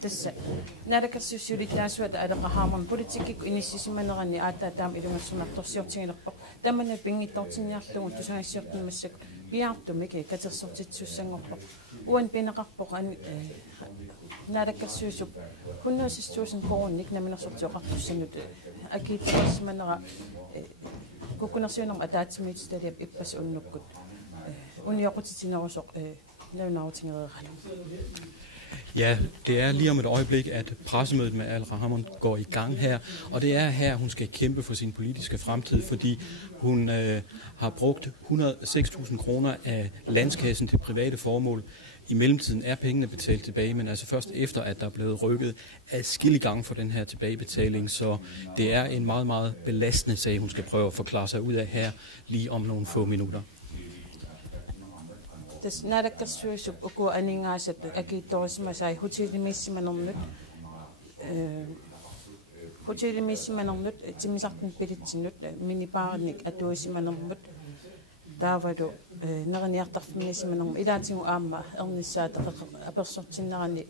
Tässä nälkäisyysylitläisuutta adaqahaamon politiikki inissisimanerani aataataam ilungassunartorsiortigilerpoq tamana pingittortinniarlugu tusangissiortimmassak piartumiki katersortitsussangorpoq uan pineqarpoq nälkäisyys 100,000 korunnik naminersortioqartussanut akiittoqassimanera kukkunersiunerma ataatimiitstaliap ippas unnukkut unioqutitinerusoq naunautingereeralu. Ja, det er lige om et øjeblik, at pressemødet med Al-Rahman går i gang her, og det er her, hun skal kæmpe for sin politiske fremtid, fordi hun har brugt 106.000 kroner af landskassen til private formål. I mellemtiden er pengene betalt tilbage, men altså først efter, at der er blevet rykket adskillige gange for den her tilbagebetaling, så det er en meget, meget belastende sag, hun skal prøve at forklare sig ud af her lige om nogle få minutter. Tas nalakkersuisup uku aningaasat akiittorismasai hutilimmissimanerlut hutilimmissimanerlut timisartun pilitsinut minipaarnik atuisimanermut taavadu neriniartarfimmissimanermu ilaatingu aamma ernissaata apersortinnerani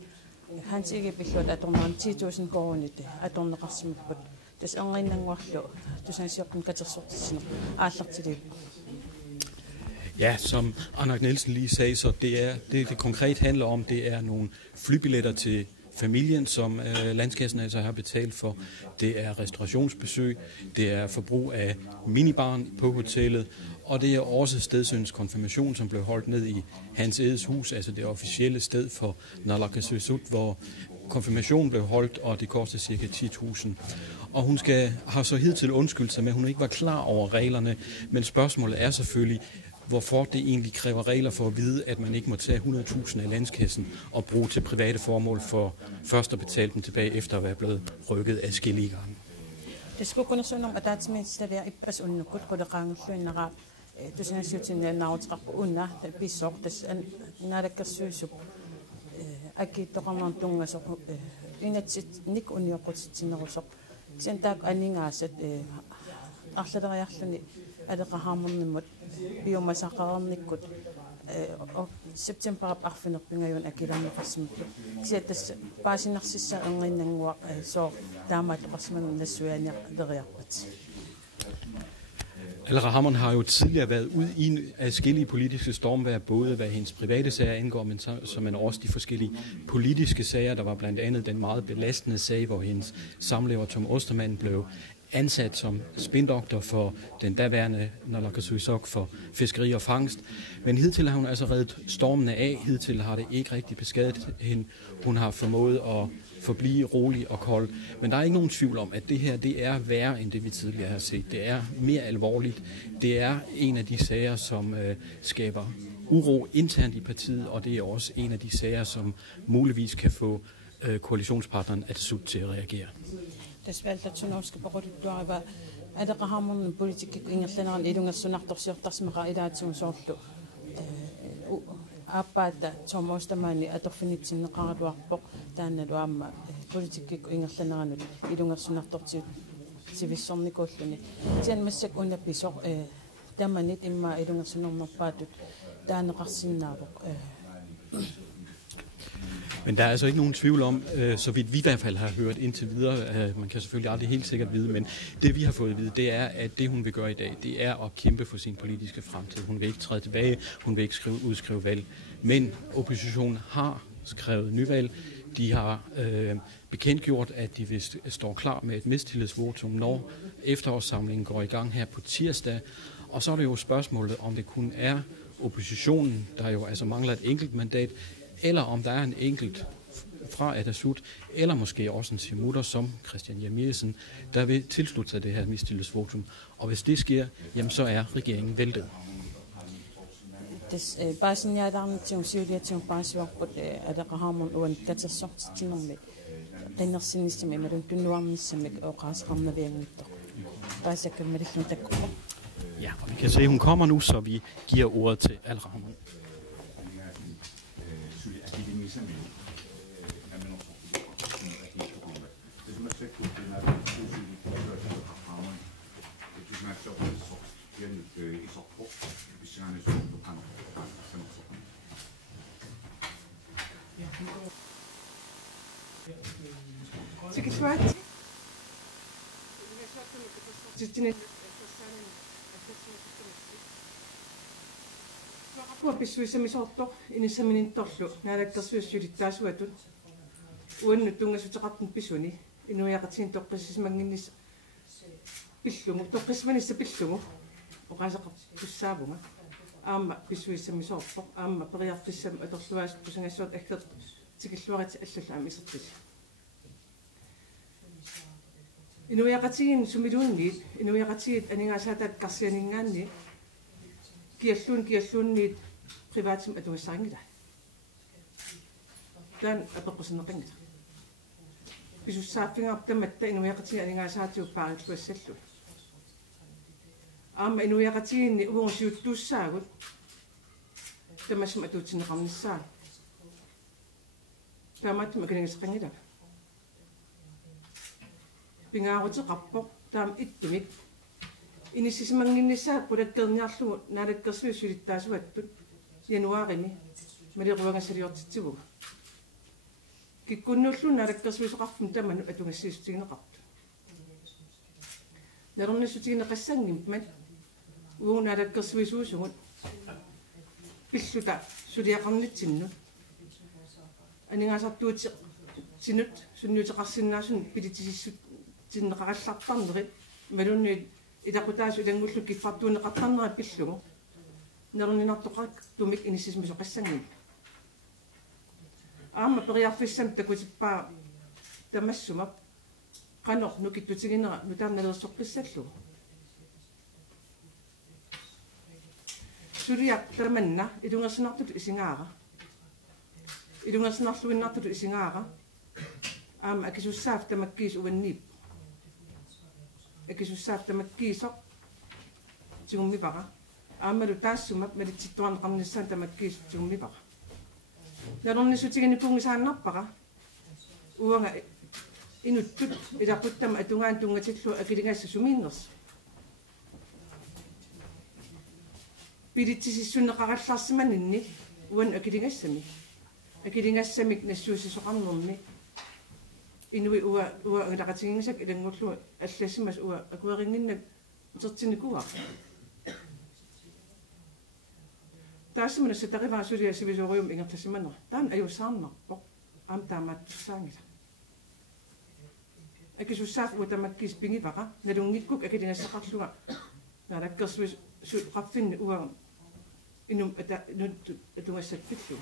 hansigipillut atornaran 10,000 korunit atorneqarsimapput tas erinninguarlu tusansiortun katersortissiner aallartiliip. Ja, som Anna Nielsen lige sagde, så det konkret handler om, det er nogle flybilletter til familien, som landskassen altså har betalt for. Det er restaurationsbesøg, det er forbrug af minibarn på hotellet, og det er også stedsøns konfirmation, som blev holdt ned i Hans Edes hus, altså det officielle sted for Naalakkersuisut, hvor konfirmationen blev holdt, og det kostede ca. 10.000. Og hun har så hidtil undskyldt sig med, at hun ikke var klar over reglerne, men spørgsmålet er selvfølgelig, hvorfor det egentlig kræver regler for at vide, at man ikke må tage 100.000 af landskassen og bruge til private formål for først at betale dem tilbage efter at være blevet rykket adskillige gange. Det skulle kunne sådan om, at der er timidstadier i pas unnukut, hvor det ranglønner du synes jo til en navtrap under, det bisok, det er nærkasusup, akiittoqarnern tungasor inatit nik unioqutitsinnerusor kisantaak aningaasat арлалериарлуни алеқархаармерниммут биомасақарерниккут септемберап арфинерпингаюн акиларнеқарсимаппут кисиаттас паасинерсисса энгиннангуа соо таамаатоқарсиманун нассуяаниар лериарпат. Al-Rahman har jo tidligere været ude i adskillige politiske stormvejr, både hvad hendes private sager angår, men også de forskellige politiske sager. Der var blandt andet den meget belastende sag, hvor hendes samlever Tom Ostermann blev ansat som spindoktor for den daværende Naalakkersuisut for fiskeri og fangst. Men hidtil har hun altså reddet stormene af. Hidtil har det ikke rigtig beskadet hende. Hun har formået at forblive rolig og kold. Men der er ikke nogen tvivl om, at det her det er værre end det, vi tidligere har set. Det er mere alvorligt. Det er en af de sager, som skaber uro internt i partiet, og det er også en af de sager, som muligvis kan få koalitionspartneren ATSUT til at reagere. Tasvaltatsunorska paruttuarva adaqaharmornun politikik ingerlaneran ilungersunartorsiortarsmeqa ilaatigunsoorlu aappaata Tom Ostermanni atorfinitsinneqaraluarpoq taannalu aamma politikik ingerlaneranut ilungersunartortiut sivissornikuulluni tianmassak unappisor tamanit imma ilungersunernerpaatut taaneqarsinnaaruq. Men der er altså ikke nogen tvivl om, så vidt vi i hvert fald har hørt indtil videre, man kan selvfølgelig aldrig helt sikkert vide, men det vi har fået at vide, det er, at det hun vil gøre i dag, det er at kæmpe for sin politiske fremtid. Hun vil ikke træde tilbage, hun vil ikke udskrive valg, men oppositionen har skrevet nyvalg. De har bekendtgjort, at de vil stå klar med et mistillidsvotum, når efterårssamlingen går i gang her på tirsdag. Og så er det jo spørgsmålet, om det kun er oppositionen, der jo altså mangler et enkelt mandat, eller om der er en enkelt fra ATSUT, eller måske også en simutter som Christian Jamiesen, der vil tilslutte sig det her mistillidsvotum. Og hvis det sker, jamen så er regeringen væltet. Bare sådan jeg der til at sige det til bare så på at der har man en katastrofe til med den siniste med den nuam som og rasramne vægen der. Bare så kan man det ikke komme. Ja, og vi kan se at hun kommer nu, så vi giver ordet til Al-Rahman. Tikilluat. Titini. Tuo pissuisamisorto inissaminin torlu naalakkersuissiulittaasuatut uannut tungasutaqartun pissuni inuiaqatiin toqqissismanginnis pillungu toqqismanissa pillungu oqaasaqartussaavunga aamma pissuissamisorpo aamma periartissam atorluaas pusangassuat akkert tikilluarit allullaam isertis inuiaqatiin sumiluunniit inuiaqatiit aningaasaatat qarsianingaanni kialluunniit privaatim atungassaringita tan apeqqusineqingita pisussaaffingaartamatta inuiaqatii aningaasaatiu aamma inuiaqatiinni uunsiuttuussaagut tamassum atuutinneqarnissaa taamaatum akiningisaqingita pingaaruteqarpoq taam ittumik inissismanginnissaat qulakkerniarlugu naalakkersuissulittaasuattut januarimi maliruangassaliortitsivuga kikkunnullun naalakkersuisoqarfum tamanu atungassiisutigineqartu nalernissutigineqassangimmat uung naalakkersuisuusugut pilluta suliaqarnitsinnut aningaasartuuti tinut sunniuteqarsinnaasun pilitisissut tinneqarallartarneri malunniit itaqutaasu ilangullu kiffartuunneqartarnera pillugu nerninartoqak tumik inissismisoqassangim aamma periarfissam takutippaa tamassuma qanor nukittutiginera nutaarnalersoqqissallugu suliaq tamanna ilungersinartut isingaara aamma akisussaaf tamakkiis uanniip akisussaaf tamakkiisoq tigummipara aammalu taassuma malitsittuarneqarnissaan tamakkiis tigummipara nalernissutiginikungisaannarpara uanga inuttut ilaquttama atungaan tungatillu akilingassa sumiingers pilitsisissunneqarallarsimaninni uan akilingassamik nassuusisoqarnermi inui ua ngaqatigingisak ilangullu allassimas ua akueringinnak utertinikuar taassumana sataqivaa sulia sivisorium ingertassimanera taan ajussaarnarpoq aam taamaattussaangila akisussaaf uatamakkiis pingivaqa nalungikkuk akilingassaqarluga naalakkersuis qaffin uang inum atungassatpillu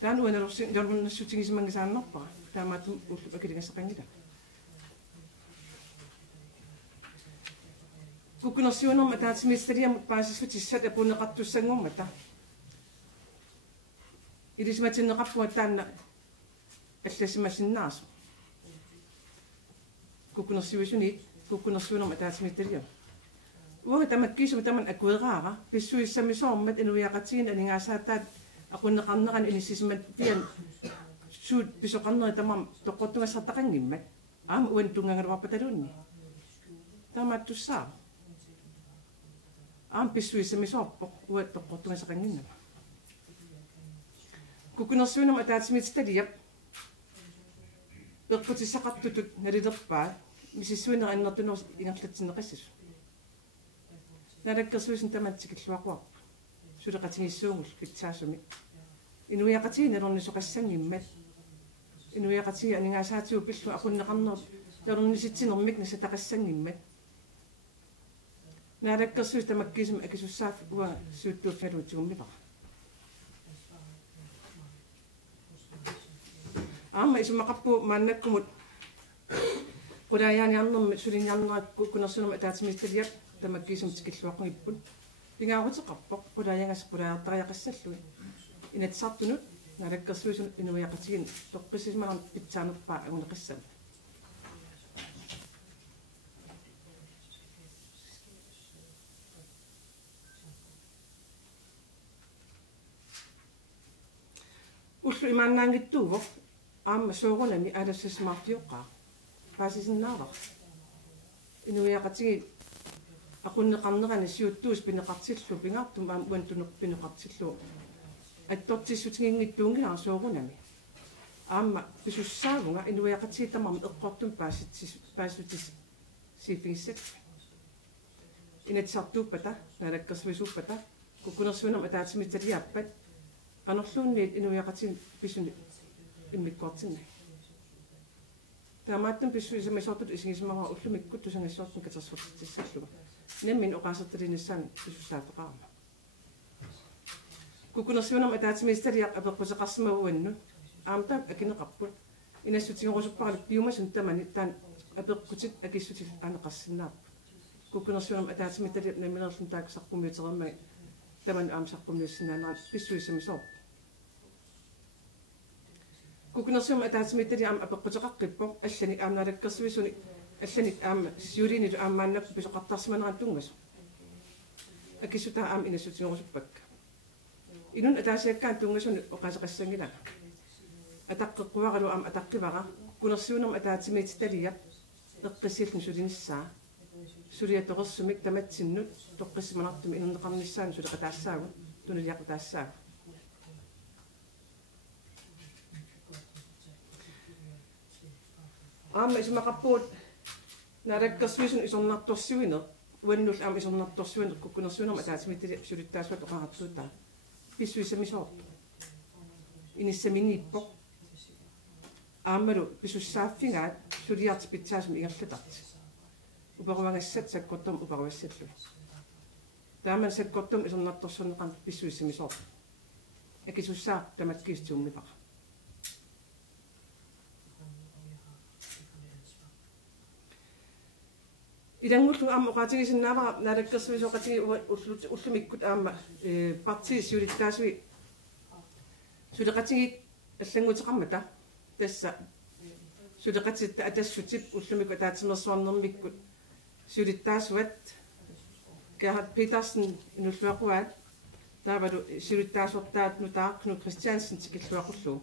taan uanalernassutigismangisaannarpara taamaatum ullu akilingassaqangita kukkunersiunerma taatimisstaliamut paasissutissat apunneqartussanngormata ilismatinneqarpua taanna allassimassinnaasu kukkunersiunerma taatimisstaliam uanga tamakkiisuma taman akueraara pissuissamisoormat inuiaqatiin aningaasaattaat aqunneqarneran inissismat pian suut pisoqarneri tamam toqqortungassartaqangimmat aama uan tungangaluarpatalunni taamaattussaa aam pissuissamisoorpoq uat toqqortungassaqanginnama kukkunersiunerma taatimisstaliap perqutissaqartutut nalilerpaa misissuinera annertunor ingerlatsinneqassisu naalakkersuisin tamatsikilluaquarpa suleqatigissuungul pitsaasumi inuiaqatiin nalernisoqassangimmat inuiaqatii aningaasaatiu pillu aqunneqarner nalernisittinermik nasataqassangimmat naalakkersuis tamakkiisum akisussaaf ua suuttuuffaluutigummipara aamma isumaqarpu maannakkumut qulaayaaniarnermi sulinniarnerak kukkunersunerma taatimisstaliap tamakkiisum tikilluaqungippun pingaaruteqarpoq qulaajartariaqassallui inatsartunut naalakkersuisun inuiaqatigin toqqissismaner pitsaanerpaa aguneqassam ullu imaannaangittuuvoq aamma soorunami alassismaartioqqaa paasisinnaavaq inuiaqatigi aqunneqarnerani siuttuus pineqartillu pingaartum aam uantuneq pineqartillu attortissutiginngittuungila soorunami Amma pisussaagunga inuiaqatiitamam eqqortum paasutis siifingissak. Inatsartuuppata nalakkersvisuuppata kukunersuunam ataatimitaliappat qanorluunniit inuiaqatin pisuni immikkuartinna. Taamaattum pissuisamisortut isingisimara ullumikkut tusangissortun katersortittissalluga. Nemmin oqaasertalinissaan pissussaataqaarma. Kukunersuunam ataatimitaliaq apeqqutеқарсимавуанну аамтаа акинеқарпут инассутигорусуппаралу пиумасун тамани таан апеққутит акиссутил аанеқарсинааппу куккунерсуунам атаатимиттали наминерлун тааксаққумиутерермаги таман аамсаққумиуссинаанера писсуисамисоор куккунерсуунам атаатимиттали аама апеққутеқаққиппо аллани аамнаалаккерсуисуни аллани аама сиулинилу аамааннаппу писоқартарсиманеран тунгасо акиссутаа аама инассутигорусуппакка инун атаасиаккаан тунгасуни оқаасеқассангилага атаққеққуаралу аама атаққивара кунерсуунерм атаатимитталиа эққиссиллун сулиниссаа сулиаторерсумик таматсиннут тоққиссиманартуми инуннеқарниссаан сулеқатаассаагу тунулиақутаассаа аама исмақарпуут налаккерсуисун исорнарторсуинер уаннул аама исорнарторсуинер куккунерсуунерм атаатимиттали сулиттаасуат оқаратtuutaa писсуисамисоорто иниссаминиппо аамалу писуссааффингаат сулиарти питсаасми ингерлатарти уперуангассат саккортум уперуассаллу тааман саккортум исернарторсунеқан писсуиссамисоор акисуссаа тамаккиистууммипара илангуллу аама оқаатигисиннаавара налаккерсуисоқатиги уллумиккут аама парти сиулиттаасуи сулеқатиги аллангутеқармата тасса сулеқатитта атассутип уллумик атаатимерсуарнермиккут сулиттаасуат Gerhard Petersen инуллуақуаат таавалу сулиттаасуортаат нутаа Knud Christiansen тикиллуақуллу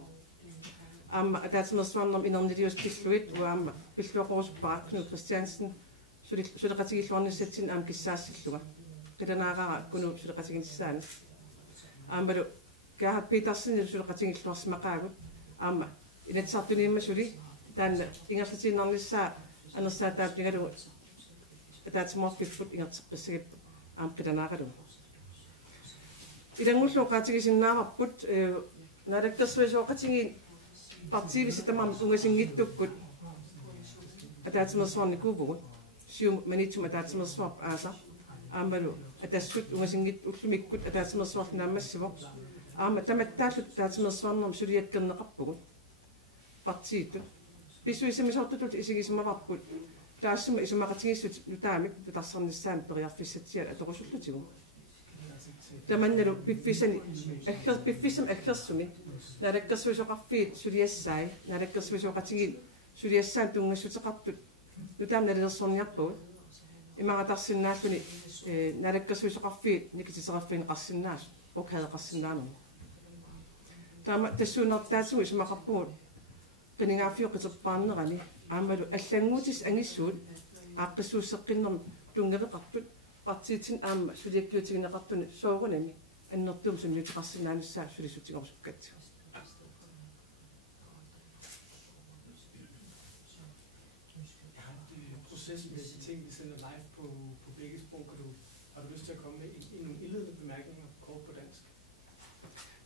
аама атаатимерсуарнерм инернилиус пиллуит уаама пиллуақорусуппара Knud Christiansen сулеқатигиллуарниссатсин аама киссаассиллуга қиланаараа куну сулеқатигиниссаана аамалу Gerhard Petersen сулеқатигиллуарсимақаагут аама инатсартуниимма сули таанна ингерлатииннарнissaa анерсаатаапнигалу атаатиморфиффут ингертеққиссагип аама қиланаагалу илангуллу qaatigisиннаараппут налаккерсуисооқатиги партивиси тамам унгасингиттуккут атаатимерсуарникуупугут сиум манитсум атаатимерсуарп ааса аамалу атассут унгасингит уллумиккут атаатимерсуарнаамассиво аама таматтааллут атаатимерсуарнерм сулиаккернеқарпугут партииттут писсуисамисортутут исигисмаварпут таассума исумақатигиссут нутаамик тутарсерниссаан периарфиссатсиат аторусуллутигу таманналу пиффисани аггер пиффисам аггерсуми налаккерсуисоқарфиит сулиассаи налаккерсуисоқатиги сулиассаан тунгассутеқартут нутаам налерсорниарпугут имагатарсиннааллуни налаккерсуисоқарфиит никитисеқарфиин қарсиннаас окаеқарсиннаанеру таама тассуунертаатигу исумақарпугут qiningaafiuqiterpaarnerani aamalu аллангуутис ангиссуут ааққиссууссеққиннерм тунгавеқартут партиитин аама сулиаккиутигинеқартуни соорунами аннертуум сунниутеқарсинааниссаа сулисутигорсуккатсиг Proces med de ting, vi sender live på begge sprog. Har du lyst til at komme med nogle indledende bemærkninger kort på dansk?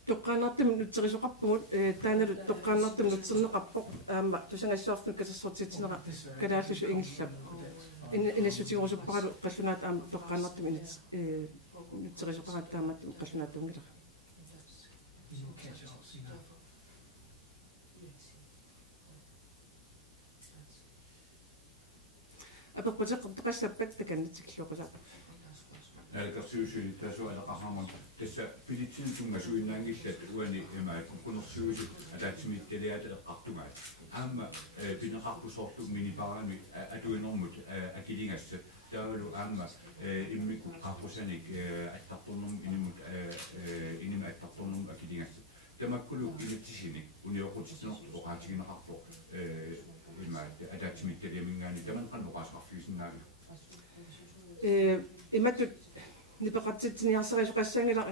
тоққаанартам нутсерисоқарпугут тааналу тоққаанартам нутсернеқарпоқ аама тусангассуарфну катассортитсинера калааллусу ингиллап инассутигорусуппаралу қаллунаат аама тоққаанартам нутсерисоқарат таамааттам қаллунаат тунгилера апеққутеқартеқассаппат таканнатикиллуоқусаа налакерсуусули тасуалеқарнамун тасса пилитсин тунгасуиннаангиллат уани имаат кунерсуусу атаатсимитталиата эққартунгаат аама пинеқарпусоортук минипарами атуинормут акилингасса таавалу аама иммикут қарпусаник аттарторнум инимут инима аттарторнум акилингасса тамаккулу илатсисини униоқутитнерт оқаатигинеқарпо имаат атаатсимитталиамингаани таман қанноқаасқарфигисиннааги иматтут нипеқартитсиниарсерисоқассангила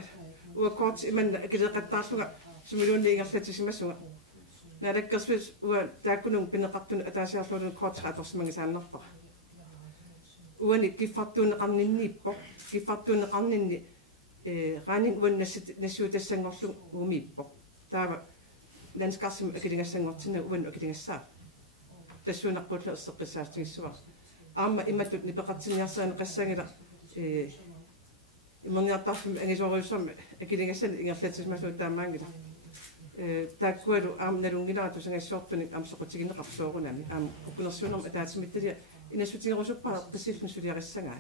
уаккорт иманна акилеқаттаарлуга сумилуунни ингерлатисимассуга Nalakkersvis taakkunung pineqartun ataasiarluulun kortra atorsimangisaannarpa. Uani kiffartuuneqarninniippo kiffartuuneqarninni raaning uan nassuutassangorlu umiippo. Taava landskarsim akilingassangortina uan akilingassaa. Tassuunaqqullu erseqqissaastigissua. Aamma immatut nipeqartiniarsaane qassangila immerniartarfum angisoriussarma akilingassani ingerlatismassuut taamaangila. Taakkualu aam nalunginaratu sangassuortuni aam soqutigineqarsoorunami aam ukkunersuunerma ataatimittalia inassutigerusuppa qissillun suliarissangaa.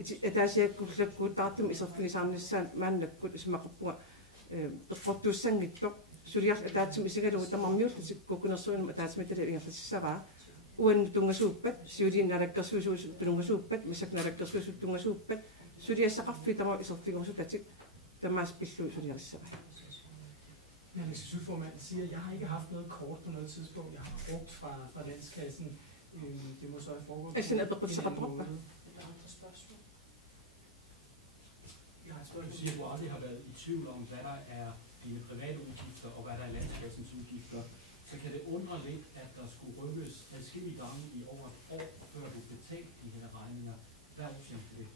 Iti ataasiakkullakkuuttaartum iserfigisaarnissaan maannakkut ismaqarpuga eqqortuussangittoq suliarl ataatsum isigalugu tamarmiullu kukkunersuunerma ataatimittalia ingerlatissavaa uan tungasuuppat siuliin nalakkersuusuus tunungasuuppat missak nalakkersuusut tungasuuppat suliassaqarfi tamar iserfigerusutatik tamaas pillu suliarissavaa. Men institutformand siger, at jeg har ikke haft noget kort på noget tidspunkt, jeg har brugt fra landskassen. Det må så have foregået på en anden måde. Jeg har et spørgsmål, du siger, at du aldrig har været i tvivl om, hvad der er dine private udgifter og hvad der er landskassens udgifter. Så kan det undre lidt, at der skulle rykkes adskillige gange i over et år, før du betalte de her regninger. Hvad er årsagen til det?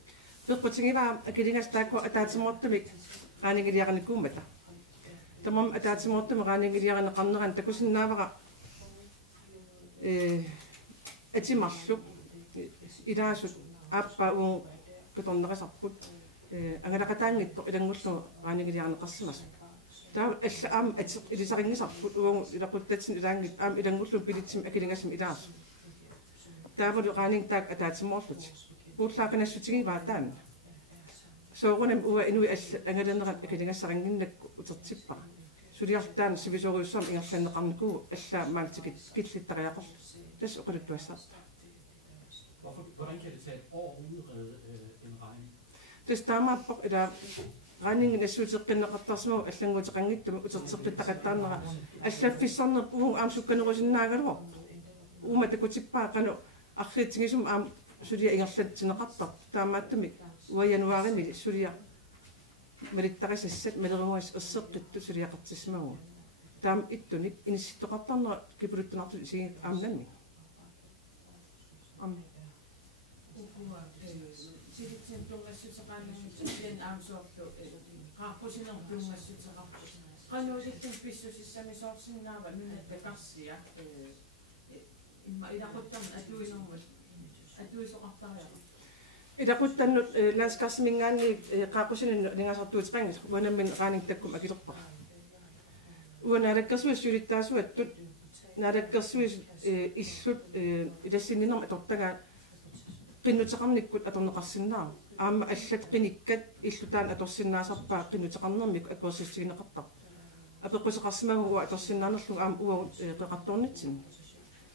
Pirqutsingi var akilingastaakku ataatimortumik raaningiliaqanikuumata. Tamam ataatimortum raaningiliaqaneqarneran takusinnaavara atimarlu ilaasut aappa uun kutorneqasarput angalaqataangitto ilangullu raaningiliaqaneqarsimas taa alla aam ilisaqingisarput uun ilaquttatsin ilaangit aam ilangullu pilitsim akilingassam ilaasu taavalu raaning taak ataatimorlut puullaaqinassutigiva taana soorunam uwa inui angalerneran akilingassaqanginnakku utertippa suliartaan sivisoriussam ingerlanneqarniku alla maangtikit killittariaqorlu tas uquluttuassarta. Hvordan kan det tage et år at udrede en regning? Tas taamaappoq ila raaningin assuuteqqinneqartarsimo allanguutiqangittuma uterteqqittaqattaarnera allaffissarner uung aam sukkanerusinnaagaluor uuma takutippaa qanu arriitsingisum aam sulia ingerlatsineqartar taamaattumi uwa januarimili sulia malittaqasassat maleringuas erseqqittu suliaqartismagu taam ittunik inissittoqartarnera kipuluttunartu isigi aamnammi amme Silitsen tungassutaqaanangitsusian aamsoorlu qaarpusinertungassutaqarpu qanuulittum pissusissami soorsinnaava nunattakarsia imma ilaquttarna atuinermut atuisoqartariaqa ilaquttanut landskarsimingaanni qaaqqusininnu ningasartuutiqangit uanammin raaning takkum akilerpa uanaalakkersuis sulittaasuattut naalakkersuis illut ilassinninerma atortagaa qinnuteqarnikkut atorneqarsinnaa aamma allat qinikkat illutaan atorsinnaasarpaa qinnuteqarnermik akuersistigineqartar apeqquseqarsimagu atorsinnaanerlu aam uagu qeqartornitsin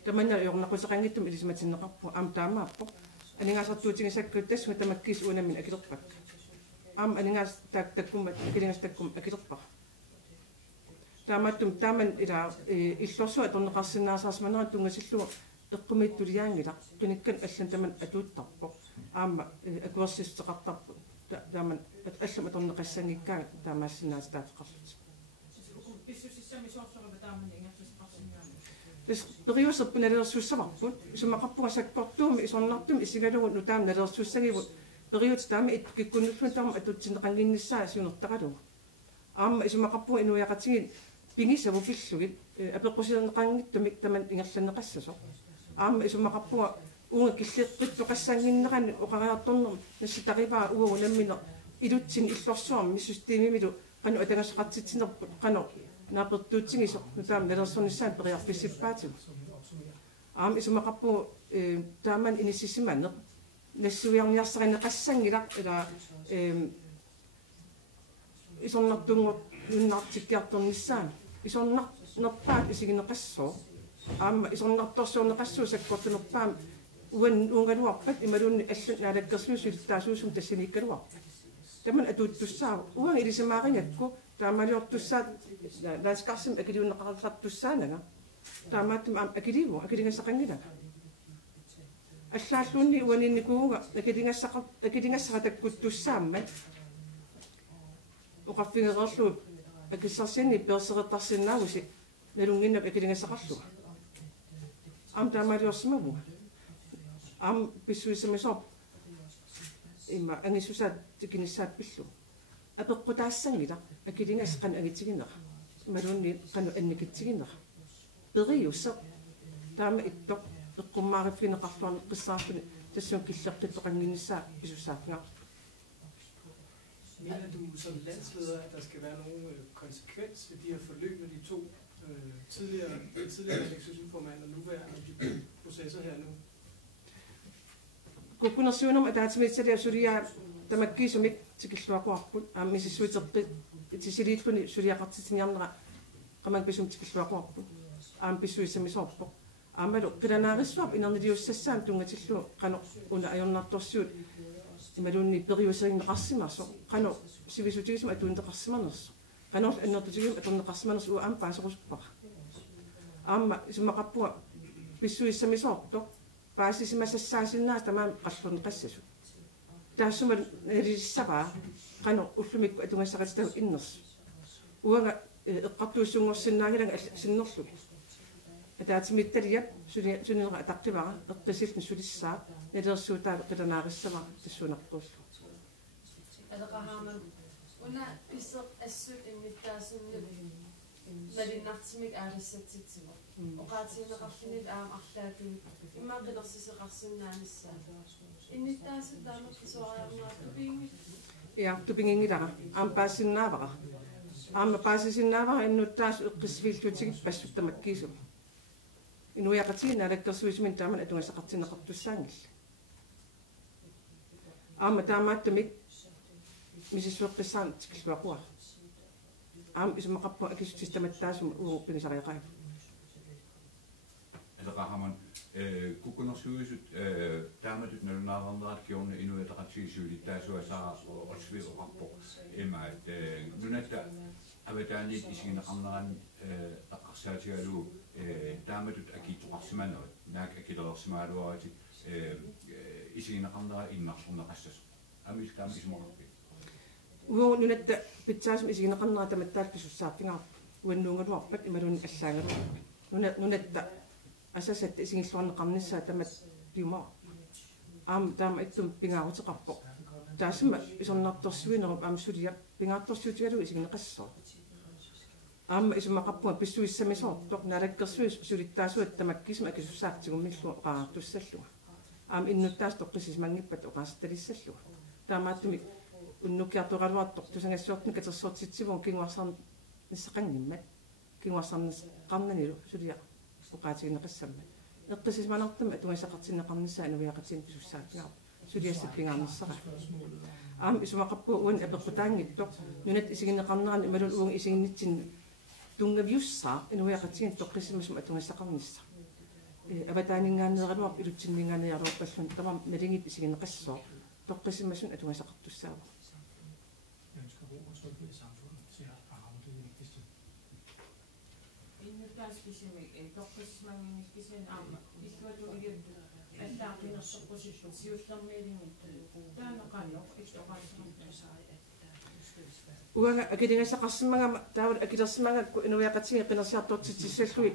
tamanna yornaqquseqangittum ilismatinneqarpu aam taamaappo aningaasartuutigisakku tasma tamakkis uanammin akilerpak aam aningaas takkummat akilingastakkum akilerpa taamattum taaman ila illorsu atorneqarsinnaasaasmaneran tungasillu eqqumittuliaangila qinikkan allan taman atuuttarpo aamma akuersisteqartarpu taaman allam atorneqassangikkaa taamaassinaas taafeqarlut pissusissami soorsorma taaman ingertusqarsinnaami tas periuserpu nalersuussavarput sumaqarpuga sakkortuumi isornartum isigalugu nutaam nalersuussagivut periut taama kikkunnullun taama atutsinneqanginnissaa siunertaqalugu aamma isumaqarpuga inuiaqatigin pingissavu pillugit apeqqusinerneqangittumik taman ingerlanneqassasoq aamma isumaqarpuga uunga killeqqittuqassanginnerani oqariartornerma nassitaqivaa uagu namminer ilutsin illorsuarmi systeemimilu qanu atangassaqartitsinerput qanu naapertuutsingisoq nutaam nalersornissaan periarpissipaatigu aam isumaqarpugu taaman inississimanneq nassuiarniarsarinneqassangilaq ila isornartungot nunnaartikkiartornissaan isornarnerpaat isigineqassoo aamma isornartorsuorneqassuusakkortunerpaam uan uungaluarpat imalunni allan naalakkersuusulittaasuusum tassinikkaluarpa taman atuuttussaa uang ilisamaaringakku taamaliortussaat landskarsim akiliunneqarallartussaanaga taamaattum aam akilivu akilingassaqangilaga allaalluunni uaninnikuuga akilingassaqatakkuttussaammat uqaffigererlu akissarsinni perseretarsinnaagusi nalunginnak akilingassaqarluga am taamaliorsimagu am pissuisamisorp imma angissusaat tikinissaat pillu apeqqutaassangila akilingasqan agitiginera malunni qanu annikitsiginera periusseq taama ittoq eqqummaariffineqarluarni qissaarpuni tassuun killeqqittoqanginnissaa pisussaafnga. Mener du som landsleder, at der skal være nogen konsekvens ved de her forløb med de to tidligere naalakkersuisutformand og nuværende processer her nu? Kukunnersuunum ataatimitsalia sulia tamakkiisumik tikilluaquarput aammisissuiteqqi tisiliitfuni suliaqartitiniarnera qaman pisum tikilluaquarput aam pissuissamisorpo aamalu qilanaarисsuап инернилиуссассаан тунгаtillu qano una ajornartorsuut imalunni periuserinneqarsimarso qano sivisutigisum atuunteqarsimanerso qanorl annertutigim atorneqarsimanerso uu aam paasoqusuppaqa aamma isumaqappua pissuissamisoortoq paasisimassaasinnaas tamaam qallerneqassasu taassuma nalissavaa qano ullumikku atungassaqatistagu innersu uanga eqqartuussunngorsinnaagilanga sinnerlugi ataatimittaliap sunilera ataqqivara eqqisilni sulissaa nalersuutaa qilanaarissava tassuuneqqullu алеқараарман уна писсеқ ассут иммиттаасунни малиннартимик аалиссатситсимо оқаатиинеқарлинит аам арлаатуми иммаақилерсисеқарсиннаанissaa инниттаасут таамеққисуариарнуат тупиинги ja tupingingilara aam paasinnaavara aamma paasisinnavara innuttaas eqqisviilluutigip passuttamakkiisum inuiaqatiin alakkersuisumin taaman atungassaqartinneqartussaangilla aamma taamaattamik misissueqqissaan tikilluaqua aam isumaqappu akissustamattaasum uuppigisariaqaa алеқараарман куккунерсуисут тааматут налунаарнерат киорна инуятақатсигисуулиттаасуасаа орсвиоқарпо имаат нунатта аватаанит исигинеқарнеран таққарсаатигалу тааматут акиитоқарсиманерат наак акилерерсимаалуарати исигинеқарнера иннарсорнеқассас амил таама исумақарпи уо нунатта питсаасум исигинеқарнера таматтаат писуссаартингаа уаннуунгалуарпат ималуни аллаагалу нунатта асасат исигиллуарнеқарнissaа тамат пиумаа аам таама иттум пингаарутеқарпо таасма исорнарторсуинерум аам сулиа пингаартторсуутигалу исигинеқассоо аама исумақарпуа писсуиссамисоортоқ налаккерсуис сулиттаасуат тамаккисма акисуссаартигуммиллу оқаартуссаллуга аам иннуттаас тоққисис мангиппат оқаасталиссаллуга таамааттуми уннуккиартуқалуартоқ тусангассуортни катерсуортитсивун кингуарсарни ниссақангиммат кингуарсарнис қарнанилу сулиа оқаатигинеқассамма эққисисманартама атунгасақартиннеқарнissaа инуиақатин писуссаатигаа сулиассаппингаарнссара аам исумақарпу уан апеққутаангиттоқ нунат исигинеқарнерани ималун уун исигиннитсин тунгавиуссаа инуиақатин тоққисимасум атунгассақарнisса аватаанингааннеералуар илутсиннингаанеяруаппаллун тамам налингит исигинеқассоо тоққисимасун атунгассақартуссаава списимик тоққисмангинискисин аама иллуатугиу аллаақинерсоққусиллу сиуллермиилингит таанеқаанеқ истоқаасернтасаа уанга акилингассақарсимагама таавал акилерсимагакку инуиақатиги қинерсиартуутситсаллуи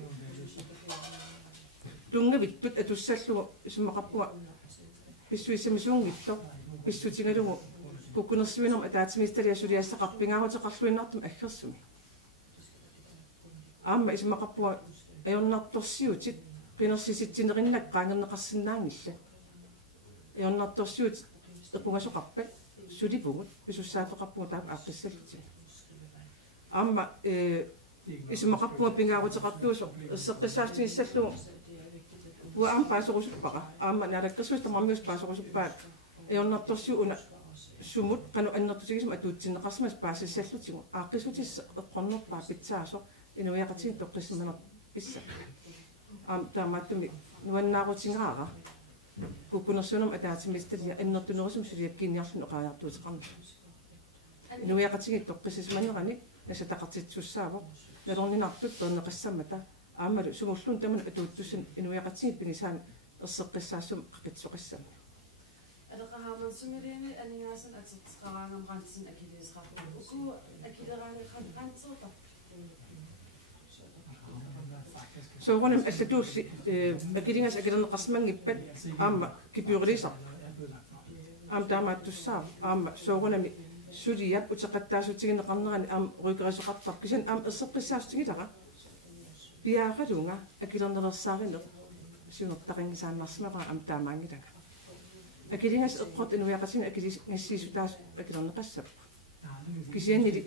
тунгавиттут атуссаллугу исумақарпуа писсуиссамисуунгилло писсутингалугу куккунерсуинерм атаатимисталиасулиассақарпингаарутеқарлуиннаартум аггерсуми аама исумақарпуа аёрнарторсиутит qinеrsisitsinerinnak qaangerneqarsinnaangilla аёрнарторсиут эқунгасоқарпат сулипугут писуссаафеқарпуга таап ааққиссаллути аама исумақарпуга пингаарутеқартуусо эссеққиссаастигиссаллугу уа аам паасорусуппаqa аама налаккерсуис тамармиус паасорусуппаат аёрнарторсиу уна сумут кану аннертутигисум атуутсиннеқарсимас паасиссаллутигу ааққисутисса эққорнерпаа питсаасо инуиақатин тоққиссиманер писса аам таамааттуми нуаннаарутингаара куккунерсунам атаатимисталия аннертунерусум сулиаккиниарлун оқааяартуутеқарна инуиақатиги тоққиссиманерани насатақартитсуссаавоқ налорнинартут пернеқассаммата аамалу сумуллун таман атуутсусин инуиақатиги пигисаани ерсеққиссаассум қақитсоқиссами алеқараарман сумилини анигаасан атертеқараангам рантсин акилисраппу уку акилераани рантсерпа Soorunam allatulli akilingas akilerna qasmangippat aamma kipiurilisa taamaattussaa aamma soorunami suliap uteqattaasutigineqarnerani ruikerisoqartar kisan erseqqissaastigilera piaaqalunga akilernersaarineq siunertaqingisaannarsimaqa taamaangilaga akilingas eqqort inuiaqatina akilingassiisutaas akilerneqassap kisiannili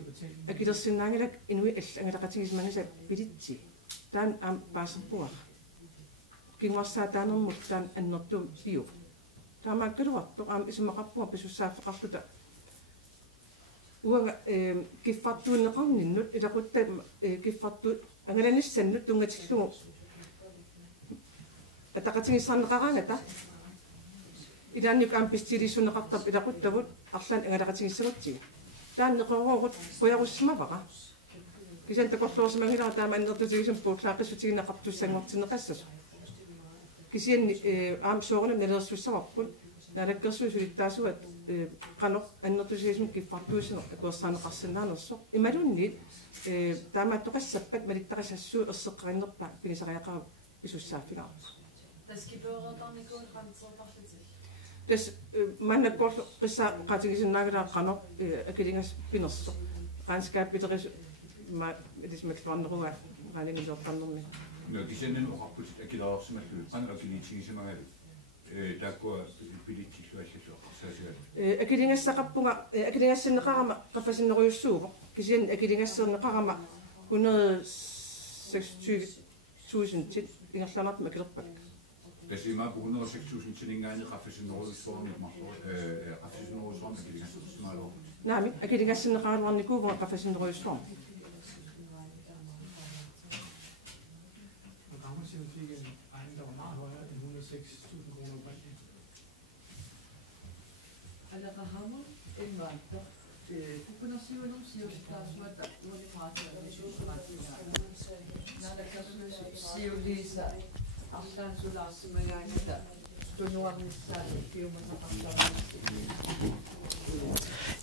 akilersinnaangilak inui allangalaqatigismangisa pilitsi taan paaserpuaq kingorsaa taanermut taan annertum piu taamaakkaluartoq isumaqarpuga pisussaaffeqarluta uanga kiffartuunneqarninnut ilaqutta kiffartu angalanissannut tungatillugu ataqatigissarneqaraangata ilaannik pistilissuneqartarp ilaquttavut arlan angalaqatigissagutsiga taanneqororut quyarussmavaqa kisan takorluorsimangilera taama annertutigisum puullaaqissutigineqartussangortineqassas kisianni soorunam nalersussavarput nalakkersuusulittaasuat qanoq annertutigisum kiffartuusino akuersaanneqarsinnaanersoq imalunniit taamaattoqassappat malittaqasassuu erseqqarinnerpa pinisariaqaru pisussaaffigara tas mannakkorlu qissa qaatigisinnaagilaa qanoq akilingas pinersoq qaanskaappiterisu ma elismatluarneruga qaalingiluortarnermi no kisannen oqarputit akilaarsimallu qana akiliitigisimagalu taakua pilitsilluallalluaqarsaasigalu akilingassaqappunga akilingassinneqarama qaffasinneruyussuuvo kisian akilingasserneqarama 126.000 tit ingerlanartum akilerpak tasima 106.000 tilingaani qaffasinneruyussuarni qaffasinneruyussuarni akilingassersimaaloo naami akilingassinneqaruarnikuuva qaffasinneruyussuarni fik en regning, der var meget højere end 106.000 kroner oprindeligt. Alaqahamul ilmaantoq kukunarsiunum siulitaasuata uunimaatialisuusmaatiga nalakkersuus siuliisa arlaansulaarsимагаангата tunuarnissaali kiumataqartarnissi.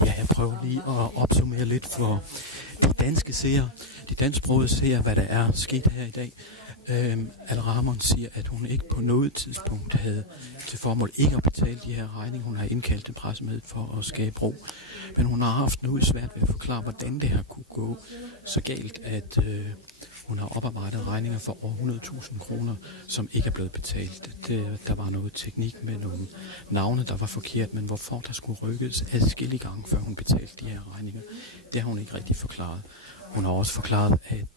Ja, jeg prøver lige at opsummere lidt for de danske seere, de dansksprogede seere, hvad der er sket her i dag. Al-Rahman siger, at hun ikke på noget tidspunkt havde til formål ikke at betale de her regninger. Hun har indkaldt til pressemødet for at skabe ro. Men hun har haft noget svært ved at forklare, hvordan det her kunne gå så galt, at hun har oparbejdet regninger for over 100.000 kroner, som ikke er blevet betalt. Der var noget teknik med nogle navne, der var forkert, men hvorfor der skulle rykkes adskillige gange, før hun betalte de her regninger, det har hun ikke rigtig forklaret. Hun har også forklaret, at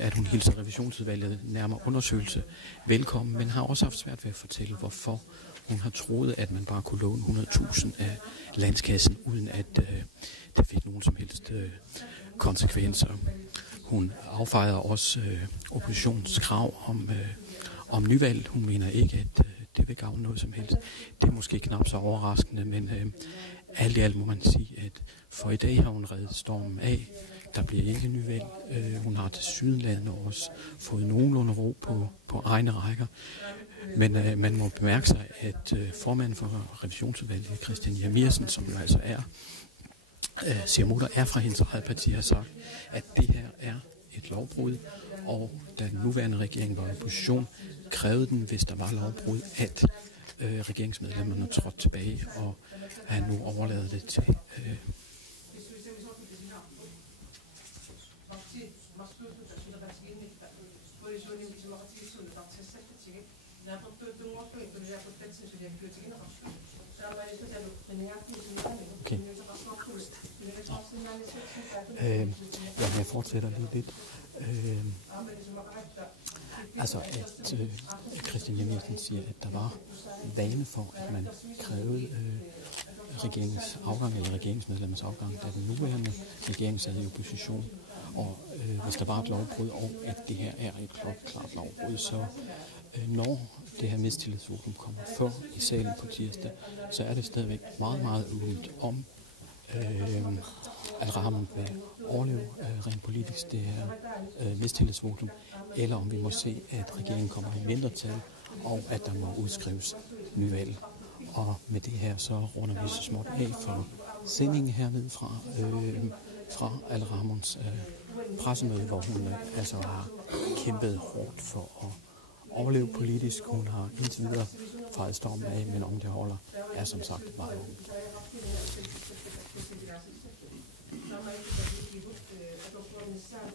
at hun hilser revisionsudvalget nærmere undersøgelse velkommen, men har også haft svært ved at fortælle, hvorfor hun har troet, at man bare kunne låne 100.000 af landskassen, uden at det fik nogen som helst konsekvenser. Hun affejrer også oppositionskrav om nyvalg. Hun mener ikke, at det vil gavne noget som helst. Det er måske knap så overraskende, men alt i alt må man sige, at for i dag har hun reddet stormen af. Der bliver ikke nyvalg. Hun har til sydenlandet også fået nogenlunde ro på egne rækker. Men man må bemærke sig, at formanden for revisionsudvalget, Christian Jamirsen, som jo altså er Siamutter er fra hendes eget parti, har sagt, at det her er et lovbrud, og da den nuværende regering var i opposition, krævede den, hvis der var lovbrud, at regeringsmedlemmerne trådte tilbage, og han nu overlader det til Okay. Jeg fortsætter lige lidt. Altså, at Christian Jamirsen siger, at der var vane for, at man krævede regeringens afgang, eller regeringsmedlemmers afgang, da den nuværende regering sad i opposition. Og hvis der var et lovbrud, og at det her er et klart lovbrud, så når det her mistillidsvotum kommer før i salen på tirsdag, så er det stadigvæk meget, meget uvent om Al-Rahman vil overleve rent politisk det her mistillidsvotum, eller om vi må se, at regeringen kommer i mindretal, og at der må udskrives nyvalg. Og med det her så runder vi så småt af for sendingen hernede fra Al-Rahmans pressemøde, hvor hun altså har kæmpet hårdt for at overleve politisk. Hun har indtil videre fejret stormen af, men om det holder, er som sagt meget åbent. Afghanistan,